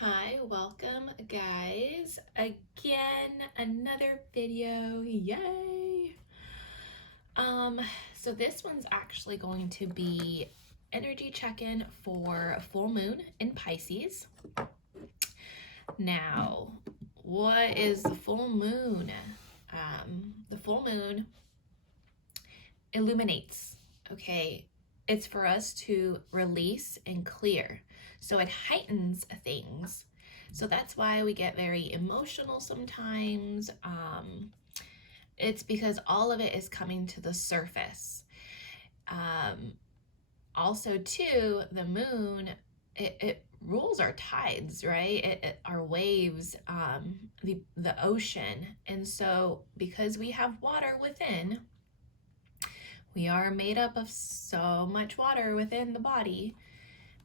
Hi, welcome guys. Again, another video. Yay! Um, so this one's actually going to be energy check-in for full moon in Pisces. Now, what is the full moon? The full moon illuminates, okay? It's for us to release and clear. So it heightens things. So that's why we get very emotional sometimes. It's because all of it is coming to the surface. Also, too, the moon, it rules our tides, right? Our waves, the ocean. And so because we have water within, we are made up of so much water within the body.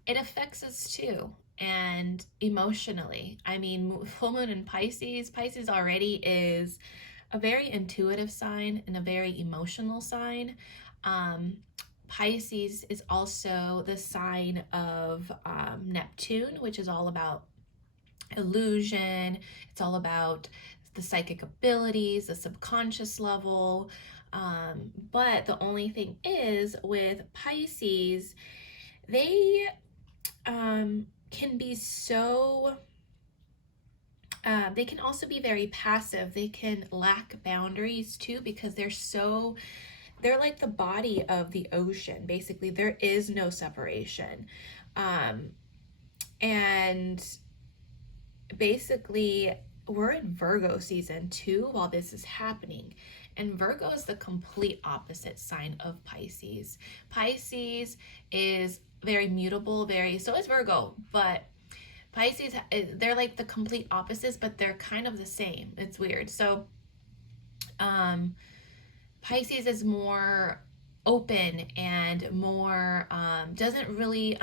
It affects us too. And emotionally, I mean, full moon in Pisces, Pisces already is a very intuitive sign and a very emotional sign. Pisces is also the sign of Neptune, which is all about illusion. It's all about the psychic abilities, the subconscious level. But the only thing is with Pisces, they can be so, they can also be very passive. They can lack boundaries too because they're like the body of the ocean. Basically, there is no separation. And basically, we're in Virgo season too while this is happening. And Virgo is the complete opposite sign of Pisces. Pisces is very mutable, so is Virgo, but Pisces, they're like the complete opposites, but they're kind of the same. It's weird. So, Pisces is more open and more doesn't really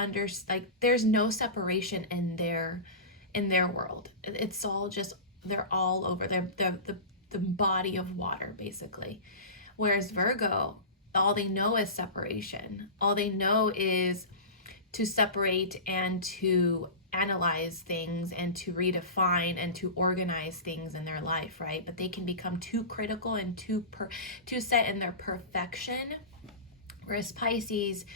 like there's no separation in their world. It's all just they're all over. They're the body of water basically. Whereas Virgo, all they know is separation. All they know is to separate and to analyze things and to redefine and to organize things in their life, right? But they can become too critical and too set in their perfection. Whereas Pisces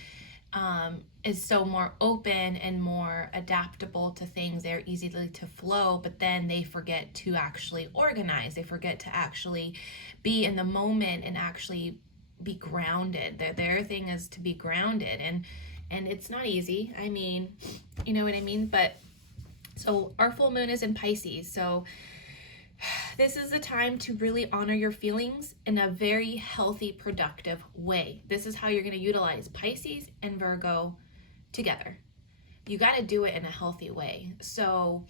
is so more open and more adaptable to things. They're easily to flow, but then they forget to actually organize. They forget to actually be in the moment and actually be grounded. Their thing is to be grounded, and it's not easy. I mean, you know what I mean? But so our full moon is in Pisces. So this is the time to really honor your feelings in a very healthy, productive way. This is how you're going to utilize Pisces and Virgo together. You got to do it in a healthy way. So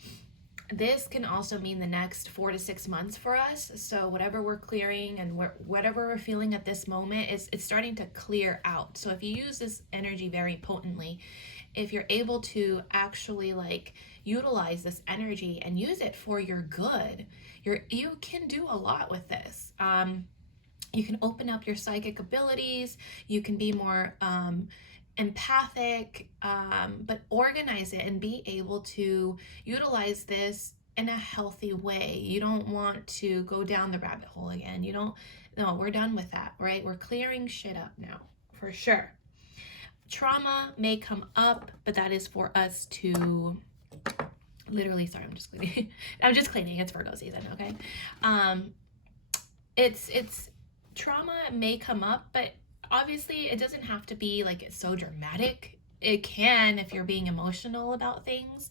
this can also mean the next 4 to 6 months for us. So whatever we're clearing and whatever we're feeling at this moment it's starting to clear out. So if you use this energy very potently, if you're able to actually like utilize this energy and use it for your good, you can do a lot with this. You can open up your psychic abilities. You can be more empathic, but organize it and be able to utilize this in a healthy way. You don't want to go down the rabbit hole again. You don't, no, we're done with that, right? We're clearing shit up now, for sure. Trauma may come up, but that is for us to literally, sorry, I'm just cleaning. I'm just cleaning. It's Virgo season, okay? It's trauma may come up, but obviously it doesn't have to be like it's so dramatic. It can if you're being emotional about things.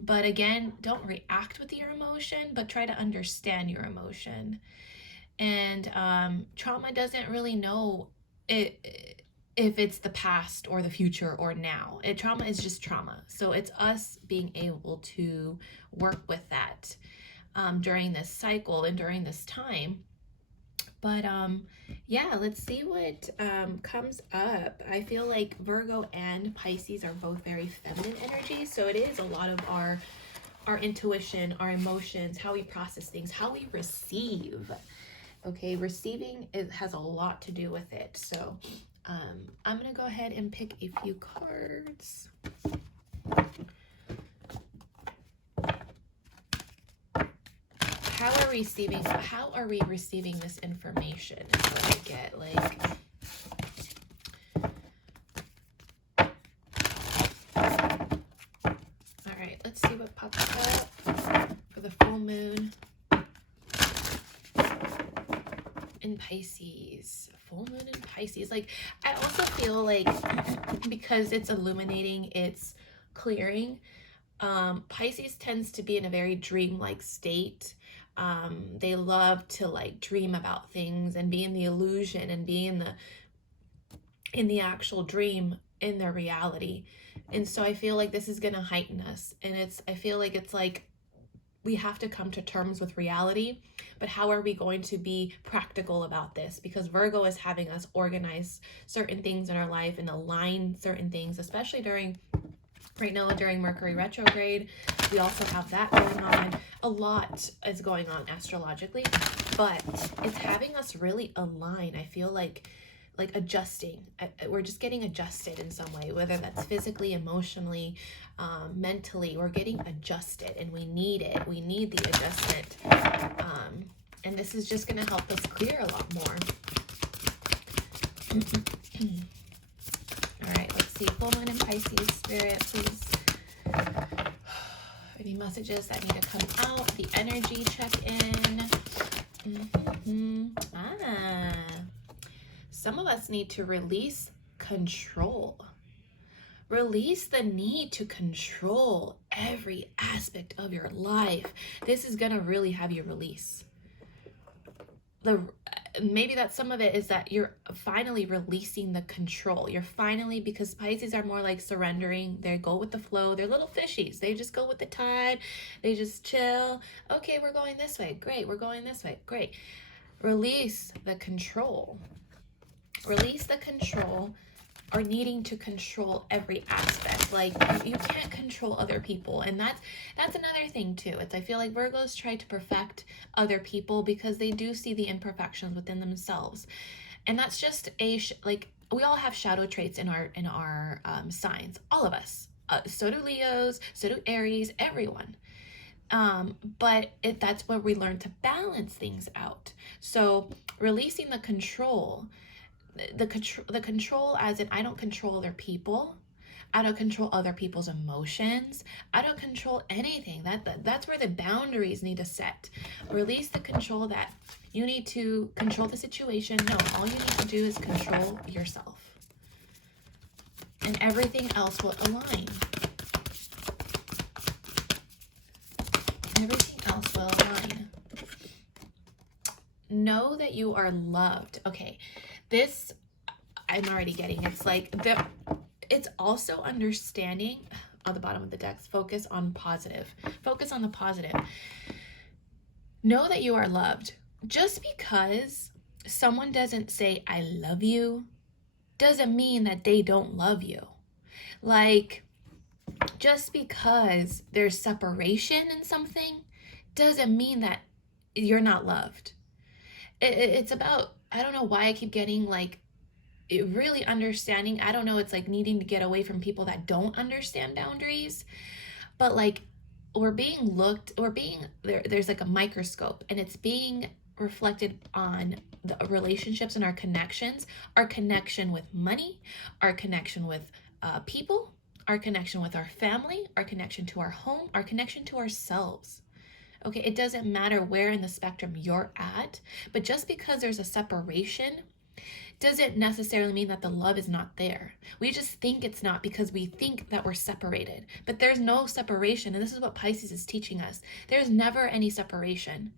But again, don't react with your emotion, but try to understand your emotion. And trauma doesn't really know if it's the past or the future or now. Trauma is just trauma. So it's us being able to work with that during this cycle and during this time. But yeah, let's see what comes up. I feel like Virgo and Pisces are both very feminine energies, so it is a lot of our intuition, our emotions, how we process things, how we receive. Okay, receiving has a lot to do with it. So I'm gonna go ahead and pick a few cards. we receiving this information? Is what I get. Like, all right, let's see what pops up for the full moon in Pisces. Full moon in Pisces. Like, I also feel like because it's illuminating, it's clearing. Pisces tends to be in a very dreamlike state. They love to like dream about things and be in the illusion and be in the actual dream in their reality. And so I feel like this is going to heighten us. And I feel like it's like we have to come to terms with reality, but how are we going to be practical about this? Because Virgo is having us organize certain things in our life and align certain things, especially right now during Mercury retrograde. We also have that going on. A lot is going on astrologically, but it's having us really align. I feel like adjusting. We're just getting adjusted in some way, whether that's physically, emotionally, mentally. We're getting adjusted, and we need it. We need the adjustment. And this is just going to help us clear a lot more. All right, let's see. Full moon in Pisces, Spirit, please. Any messages that need to come out? The energy check-in. Some of us need to release control. Release the need to control every aspect of your life. This is going to really have you release. Maybe that some of it is that you're finally releasing the control. You're finally, because Pisces are more like surrendering. They go with the flow. They're little fishies. They just go with the tide. They just chill. Okay, we're going this way. Great. We're going this way. Great. Release the control. Release the control or needing to control every aspect. Like, you can't control other people. And that's another thing too. I feel like Virgos try to perfect other people because they do see the imperfections within themselves. And that's just like, we all have shadow traits in our signs, all of us. So do Leos, so do Aries, everyone. But that's where we learn to balance things out. So releasing the control, the control as in, I don't control other people. I don't control other people's emotions. I don't control anything. That's where the boundaries need to set. Release the control that you need to control the situation. No, all you need to do is control yourself. And everything else will align. Everything else will align. Know that you are loved. Okay. This, I'm already getting. It's like, it's also understanding on the bottom of the decks. Focus on positive. Focus on the positive. Know that you are loved. Just because someone doesn't say, I love you, doesn't mean that they don't love you. Like, just because there's separation in something, doesn't mean that you're not loved. It's about, I don't know why I keep getting like really understanding. I don't know. It's like needing to get away from people that don't understand boundaries, but like there's like a microscope, and it's being reflected on the relationships and our connections, our connection with money, our connection with people, our connection with our family, our connection to our home, our connection to ourselves. Okay, it doesn't matter where in the spectrum you're at, but just because there's a separation doesn't necessarily mean that the love is not there. We just think it's not because we think that we're separated, but there's no separation. And this is what Pisces is teaching us. There's never any separation.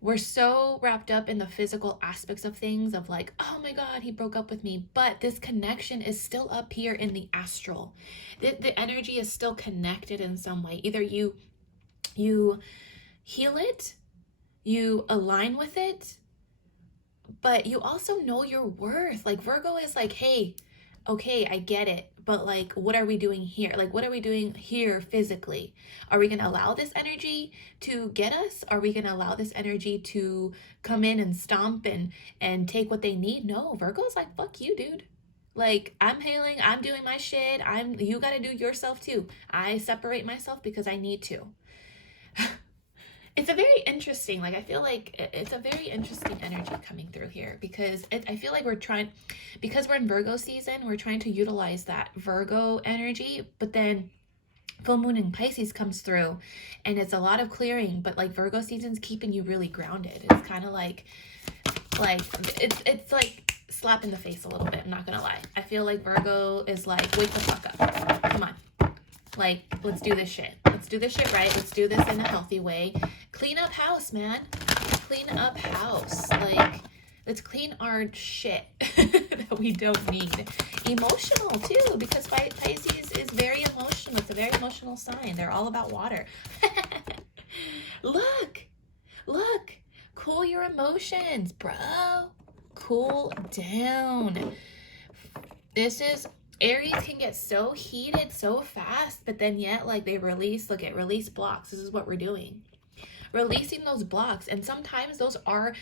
We're so wrapped up in the physical aspects of things of like, oh my God, he broke up with me. But this connection is still up here in the astral. The energy is still connected in some way. Either you heal it, you align with it, but you also know your worth. Like Virgo is like, hey, okay, I get it, but like, what are we doing here? Like, what are we doing here physically? Are we going to allow this energy to get us? Are we going to allow this energy to come in and stomp and take what they need? No, Virgo's like, fuck you, dude. Like, I'm hailing, I'm doing my shit. You got to do yourself too. I separate myself because I need to. It's a very interesting, like, I feel like it's a very interesting energy coming through here, because I feel like because we're in Virgo season, we're trying to utilize that Virgo energy, but then full moon in Pisces comes through and it's a lot of clearing, but like Virgo season's keeping you really grounded. It's kind of like it's like slap in the face a little bit, I'm not gonna lie. I feel like Virgo is like, wake the fuck up, come on, like, let's do this shit, let's do this shit right, let's do this in a healthy way. Clean up house, man, clean up house, like, let's clean our shit that we don't need. Emotional too, because Pisces is very emotional. It's a very emotional sign. They're all about water. Look, look, cool your emotions, bro. Cool down. This is, Aries can get so heated so fast, but then yet, like, they release, look at release blocks. This is what we're doing. Releasing those blocks. And sometimes those are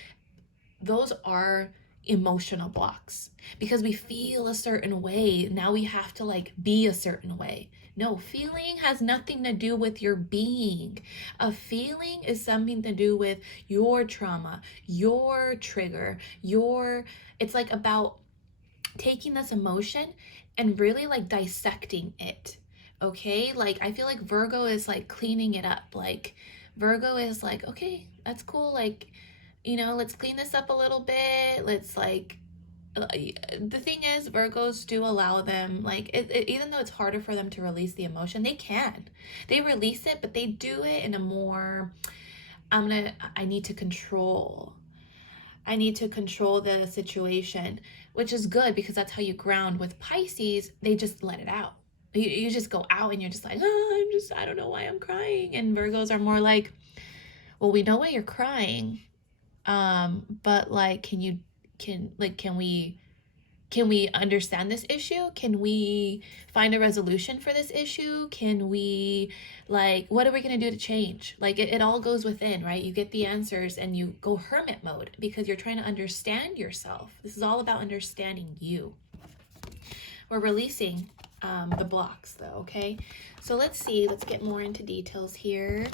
emotional blocks, because we feel a certain way. Now we have to like be a certain way. No, feeling has nothing to do with your being. A feeling is something to do with your trauma, your trigger, it's like about taking this emotion and really like dissecting it. Okay, like I feel like Virgo is like cleaning it up. Like Virgo is like, okay, that's cool, like, you know, let's clean this up a little bit. Let's like, the thing is, Virgos do allow them, like, even though it's harder for them to release the emotion, they release it, but they do it in a more, I need to control the situation, which is good, because that's how you ground. With Pisces, they just let it out. You just go out and you're just like, oh, I don't know why I'm crying. And Virgos are more like, well, we know why you're crying. But like, can we understand this issue? Can we find a resolution for this issue? Can we, like, what are we going to do to change? Like, it all goes within, right? You get the answers and you go hermit mode, because you're trying to understand yourself. This is all about understanding you. We're releasing the blocks though, okay? So let's get more into details here.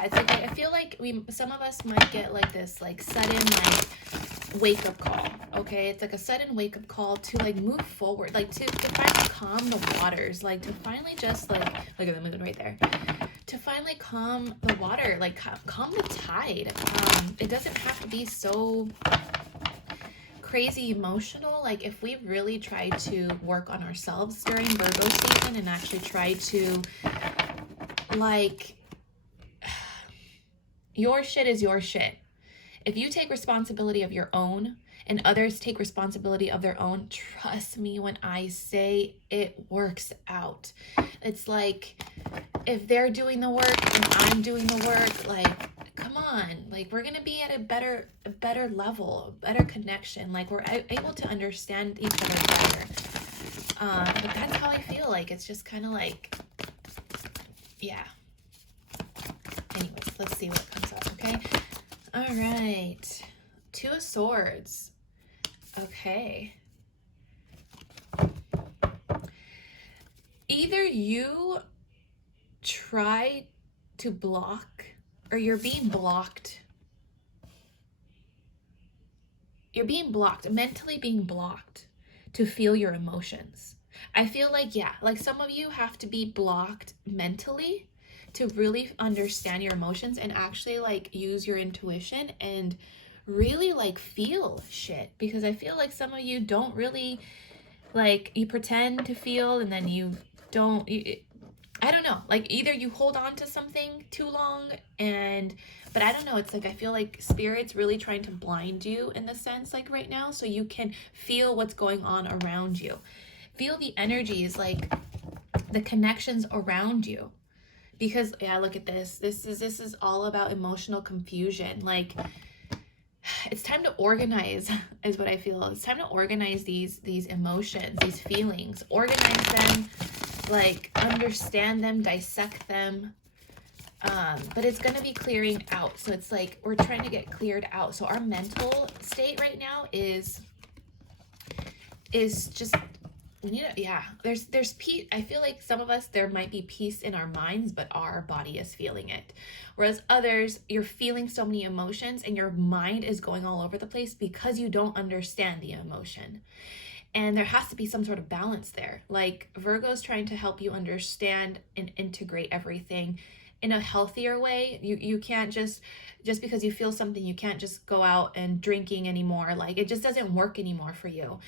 It's like, I feel like some of us might get like this like sudden like wake up call. Okay, it's like a sudden wake up call to like move forward, like to finally calm the waters, like to finally just like, look at the moon right there, to finally calm the water, like calm the tide. It doesn't have to be so crazy emotional. Like if we really try to work on ourselves during Virgo season and actually try to, like, your shit is your shit. If you take responsibility of your own and others take responsibility of their own, trust me when I say it works out. It's like, if they're doing the work and I'm doing the work, like, come on, like, we're gonna be at a better level, a better connection. Like, we're able to understand each other better. But that's how I feel. Like, it's just kind of like, yeah. Anyways, let's see what comes up, okay? All right. Two of Swords. Okay. Either you try to block, or you're being blocked. You're being blocked, mentally being blocked to feel your emotions. I feel like, yeah, like some of you have to be blocked mentally to really understand your emotions and actually like use your intuition and really like feel shit. Because I feel like some of you don't really, like, you pretend to feel and then you don't, I don't know, like either you hold on to something too long but I don't know, it's like I feel like Spirit's really trying to blind you in the sense, like right now, so you can feel what's going on around you. Feel the energies, like the connections around you. Because, yeah, look at this. This is all about emotional confusion. Like, it's time to organize, is what I feel. It's time to organize these emotions, these feelings. Organize them, like, understand them, dissect them. But it's going to be clearing out. So it's like we're trying to get cleared out. So our mental state right now is just, we need to, yeah, there's peace. I feel like some of us, there might be peace in our minds, but our body is feeling it. Whereas others, you're feeling so many emotions and your mind is going all over the place because you don't understand the emotion. And there has to be some sort of balance there. Like Virgo's trying to help you understand and integrate everything in a healthier way. You can't just because you feel something, you can't just go out and drinking anymore. Like it just doesn't work anymore for you.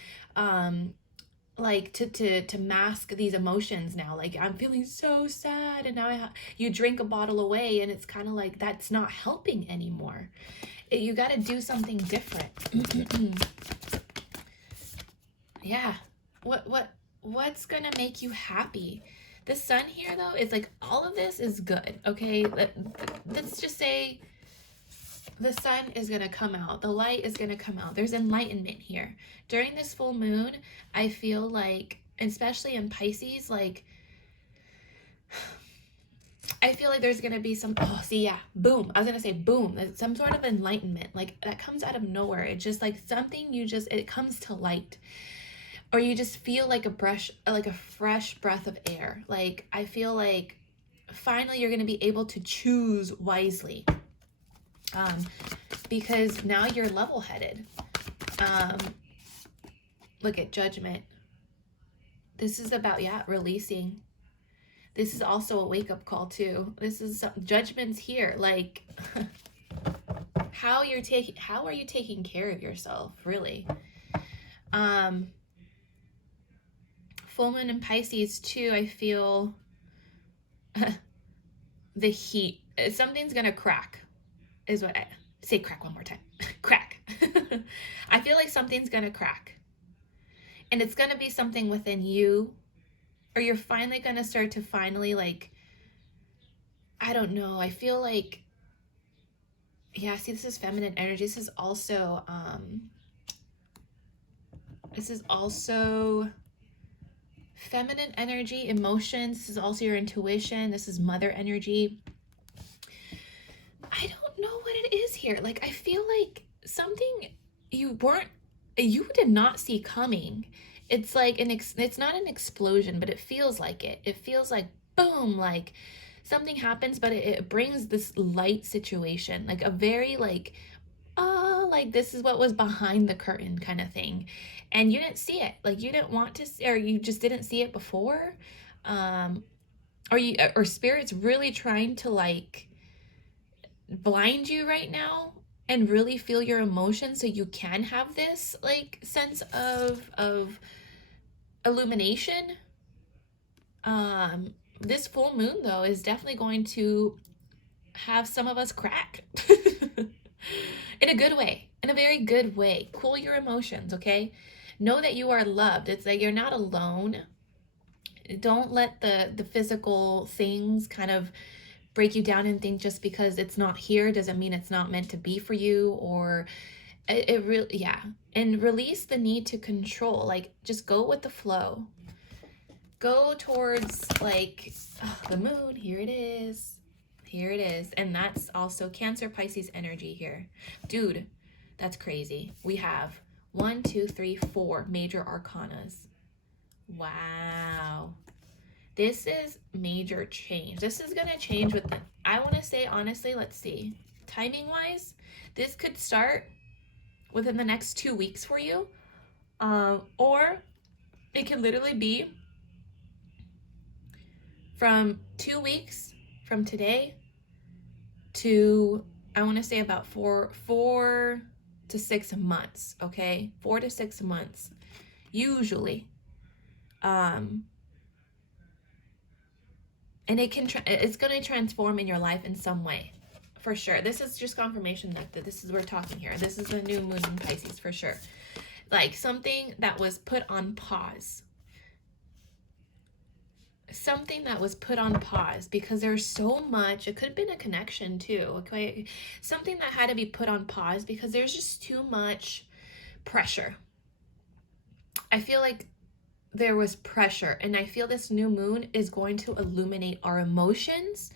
Like to mask these emotions now. Like I'm feeling so sad, and now you drink a bottle away, and it's kind of like that's not helping anymore. You got to do something different. Yeah. What's gonna make you happy? The sun here though is like all of this is good. Okay, let's just say the sun is gonna come out. The light is gonna come out. There's enlightenment here during this full moon. I feel like, especially in Pisces, like I feel like there's gonna be some, oh, see, yeah, boom. I was gonna say boom. Some sort of enlightenment, like that comes out of nowhere. It's just like something it comes to light, or you just feel like a fresh breath of air. Like I feel like finally you're gonna be able to choose wisely, because now you're level-headed. Look at Judgment. This is about, yeah, releasing. This is also a wake-up call too. This is Judgment's here. Like how are you taking care of yourself, really? Full moon in Pisces too, I feel the heat. Something's gonna crack, is what I say. Crack one more time. Crack. I feel like something's gonna crack, and it's gonna be something within you, or you're finally gonna start to like, I don't know. I feel like, yeah, see, this is feminine energy. This is also feminine energy, emotions. This is also your intuition. This is mother energy. I don't know what it is here. Like I feel like something you did not see coming. It's like it's not an explosion, but it feels like it. It feels like boom, like something happens, but it brings this light situation, like a very like, like this is what was behind the curtain kind of thing. And you didn't see it. Like you didn't want to see, or you just didn't see it before. Or spirit's really trying to like blind you right now and really feel your emotions so you can have this like sense of illumination. This full moon though is definitely going to have some of us crack in a good way, in a very good way. Cool your emotions, okay? Know that you are loved. It's like you're not alone. Don't let the physical things kind of break you down and think just because it's not here doesn't mean it's not meant to be for you, or it really, yeah. And release the need to control. Like just go with the flow. Go towards like, oh, the moon, here it is. Here it is. And that's also Cancer Pisces energy here. Dude, that's crazy. We have 1, 2, 3, 4 major arcanas. Wow. This is major change. This is going to change with the, I want to say, honestly, let's see. Timing wise, this could start within the next 2 weeks for you. Or it could literally be from 2 weeks from today to, I want to say about 4 to 6 months. Okay. 4 to 6 months, usually. And it's going to transform in your life in some way, for sure. This is just confirmation that this is, we're talking here. This is the new moon in Pisces, for sure. Like something that was put on pause. Something that was put on pause because there's so much, it could have been a connection too, okay? Something that had to be put on pause because there's just too much pressure. I feel like there was pressure, and I feel this new moon is going to illuminate our emotions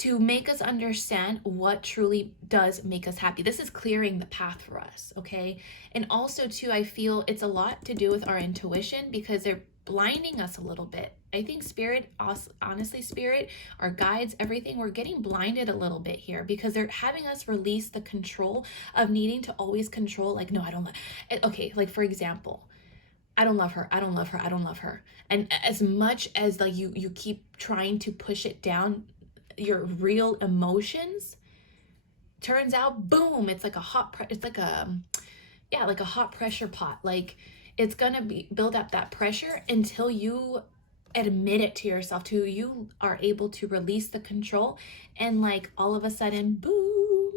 to make us understand what truly does make us happy. This is clearing the path for us, okay? And also, too, I feel it's a lot to do with our intuition because they're blinding us a little bit. I think spirit, honestly, spirit, our guides, everything, we're getting blinded a little bit here because they're having us release the control of needing to always control. Like, no, I don't okay, like for example, I don't love her. I don't love her. I don't love her. And as much as like you keep trying to push it down, your real emotions, turns out, boom, it's like a it's like a, yeah, like a hot pressure pot. Like it's gonna be build up that pressure until you admit it to yourself, to you are able to release the control, and like all of a sudden, boom,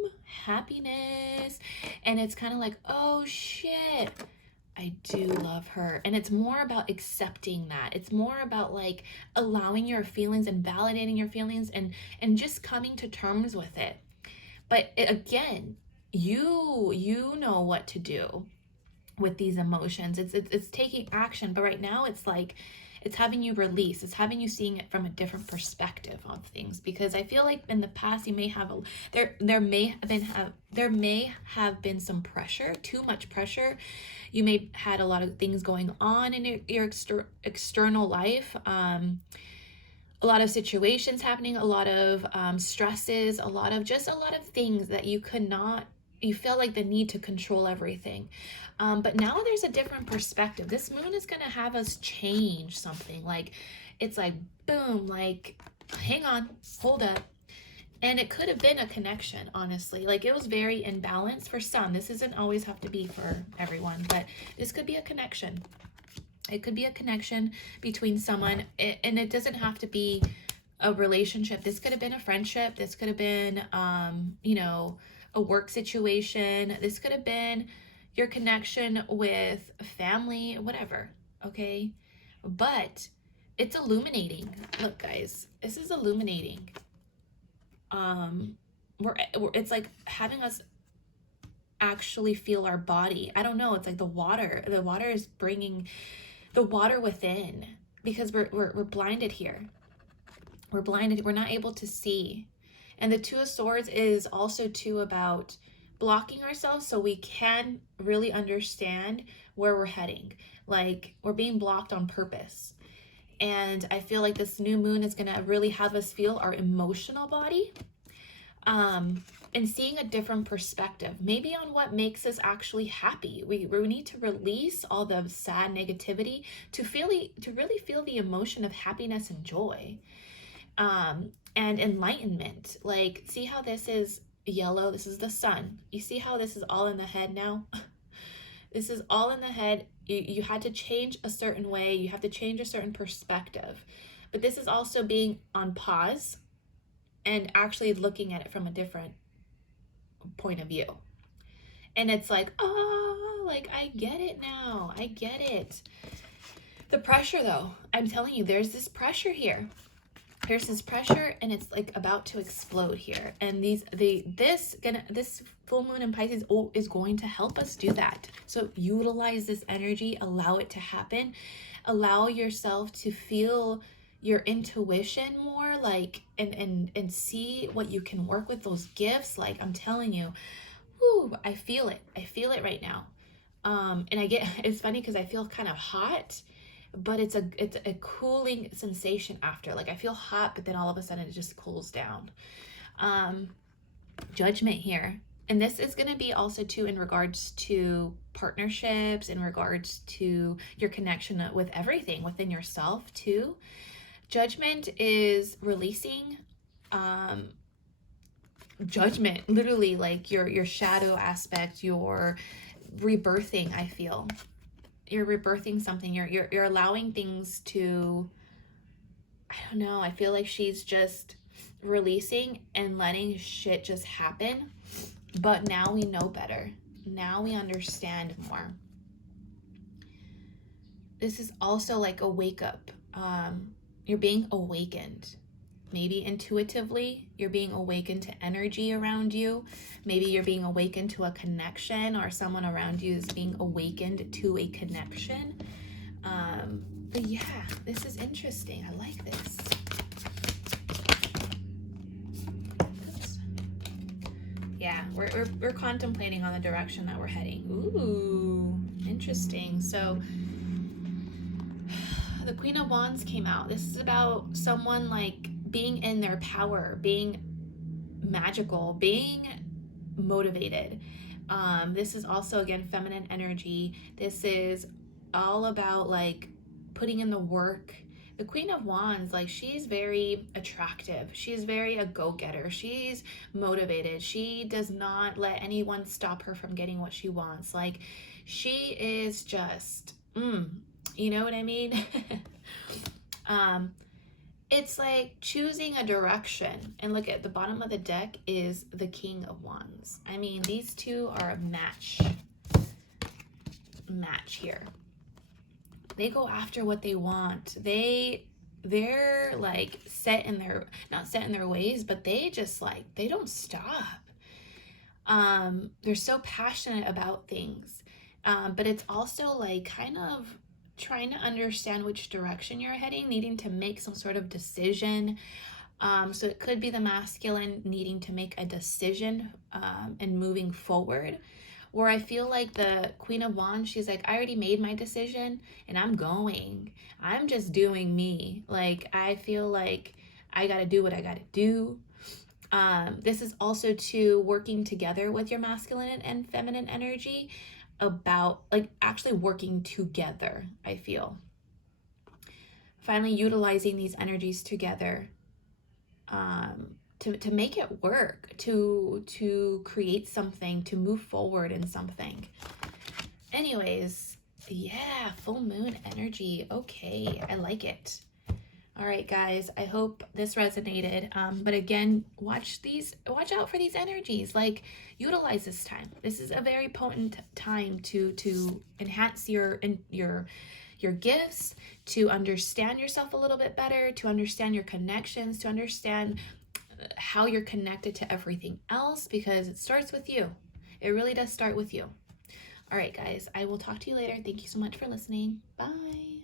happiness. And it's kind of like, oh shit, I do love her. And it's more about accepting that. It's more about like allowing your feelings and validating your feelings and just coming to terms with it. But again, you know what to do with these emotions. It's taking action, but right now it's like it's having you release. It's having you seeing it from a different perspective of things, because I feel like in the past you may have there may have been some pressure, too much pressure. You may had a lot of things going on in your external life. A lot of situations happening, a lot of stresses, a lot of things that you felt like the need to control everything. But now there's a different perspective. This moon is going to have us change something. Like, it's like, boom, like, hang on, hold up. And it could have been a connection, honestly. Like, it was very imbalanced for some. This doesn't always have to be for everyone, but this could be a connection. It could be a connection between someone, and it doesn't have to be a relationship. This could have been a friendship. This could have been, a work situation. This could have been your connection with family, whatever, okay? But it's illuminating. Look, guys, this is illuminating. It's like having us actually feel our body. I don't know. It's like the water is bringing the water within, because we're blinded here. We're blinded. We're not able to see. And the Two of Swords is also too about blocking ourselves so we can really understand where we're heading. Like, we're being blocked on purpose. And I feel like this new moon is going to really have us feel our emotional body, and seeing a different perspective, maybe on what makes us actually happy. We need to release all the sad negativity to really feel the emotion of happiness and joy, and enlightenment. Like, see how this is yellow? This is the sun. You see how this is all in the head now? This is all in the head. You had to change a certain way. You have to change a certain perspective. But this is also being on pause and actually looking at it from a different point of view. And it's like, oh, like, I get it now. I get it. The pressure, though, I'm telling you, there's this pressure here. Here's this pressure, and it's like about to explode here. And this full moon in Pisces is going to help us do that. So utilize this energy, allow it to happen, allow yourself to feel your intuition more, like, and see what you can work with, those gifts. Like, I'm telling you, whoo, I feel it right now. And it's funny because I feel kind of hot, but it's a cooling sensation after. Like, I feel hot, but then all of a sudden it just cools down. Judgment here. And this is going to be also too in regards to partnerships, in regards to your connection with everything within yourself too. Judgment is releasing judgment, literally, like your shadow aspect, your rebirthing. I feel you're rebirthing something. You're allowing things to, I don't know, I feel like she's just releasing and letting shit just happen. But now we know better. Now we understand more. This is also like a wake up. You're being awakened. Maybe intuitively, you're being awakened to energy around you. Maybe you're being awakened to a connection, or someone around you is being awakened to a connection. But yeah, this is interesting. I like this. Yeah, we're contemplating on the direction that we're heading. Ooh, interesting. So the Queen of Wands came out. This is about someone like being in their power, being magical, being motivated. This is also, again, feminine energy. This is all about like putting in the work. The Queen of Wands, like, she's very attractive. She's very a go-getter. She's motivated. She does not let anyone stop her from getting what she wants. Like, she is just, you know what I mean? um, it's like choosing a direction. And look at the bottom of the deck is the King of Wands. I mean, these two are a match here. They go after what they want. They're like set in their, not set in their ways, but they just like, they don't stop. They're so passionate about things. But it's also like kind of trying to understand which direction you're heading, needing to make some sort of decision. So it could be the masculine needing to make a decision and moving forward. Where I feel like the Queen of Wands, she's like, I already made my decision and I'm going. I'm just doing me. Like, I feel like I got to do what I got to do. This is also to working together with your masculine and feminine energy about like actually working together, I feel. Finally, utilizing these energies together to make it work, to create something, to move forward in something. Anyways, yeah, full moon energy. Okay, I like it. All right, guys, I hope this resonated. But again, watch out for these energies. Like, utilize this time. This is a very potent time to enhance your gifts, to understand yourself a little bit better, to understand your connections, to understand how you're connected to everything else, because it starts with you. It really does start with you. All right, guys, I will talk to you later. Thank you so much for listening. Bye.